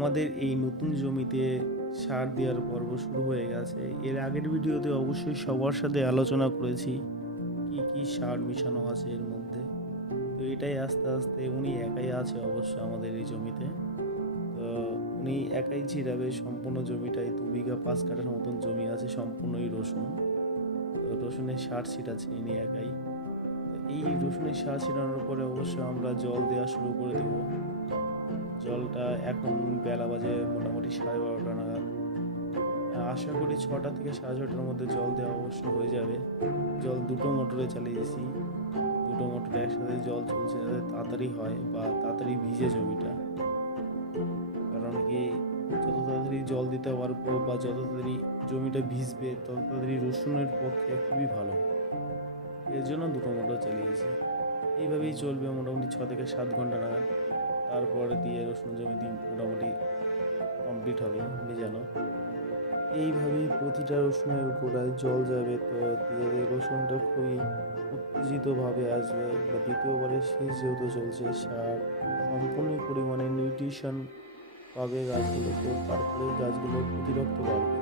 আমাদের এই নতুন জমিতে সার দেওয়ার পর্ব শুরু হয়ে গেছে। এর আগের ভিডিওতে অবশ্যই সবার সাথে আলোচনা করেছি কি কি সার মিশানো আছে এর মধ্যে। তো এটাই আস্তে আস্তে উনি একাই আছে অবশ্য আমাদের এই জমিতে। তো উনি একাই ছিটাবে সম্পূর্ণ জমিটাই, 2 বিঘা 5 কাঠার মতন জমি আছে সম্পূর্ণই রসুন। তো রসুনের সার ছিটাচ্ছে ইনি একাই। তো এই রসুনের সার ছিটানোর পরে অবশ্য আমরা জল দেওয়া শুরু করে দেবো। জলটা এখন বেলা বাজে মোটামুটি 12:30 নাগাদ। আশা করি 6টা থেকে 6:30টার মধ্যে জল দেওয়া অবশ্য হয়ে যাবে। জল দুটো মোটরে চালিয়েছি, দুটো মোটরে একসাথে জল চলছে যাতে তাড়াতাড়ি হয় বা তাড়াতাড়ি ভিজে জমিটা। কারণ কি, যত তাড়াতাড়ি জল দিতে পারবো বা যত তাড়াতাড়ি জমিটা ভিজবে তত তাড়াতাড়ি রসুনের পক্ষে খুবই ভালো। এর জন্য দুটো মোটর চালিয়েছি। এইভাবেই চলবে মোটামুটি 6 থেকে 7 ঘন্টা নাগাদ। তারপরে দিয়ে রসুন জমি মোটামুটি কমপ্লিট হবে ভেজানো। এইভাবেই প্রতিটা রসুনের গোড়ায় জল যাবে, তো দিয়ে রসুনটা খুবই উত্তেজিতভাবে আসবে বা দ্বিতীয়বারে শেষ যেহেতু চলছে, সার সম্পূর্ণ পরিমাণে নিউট্রিশন পাবে গাছগুলো, তো তারপরে গাছগুলো অতিরিক্ত বাড়বে।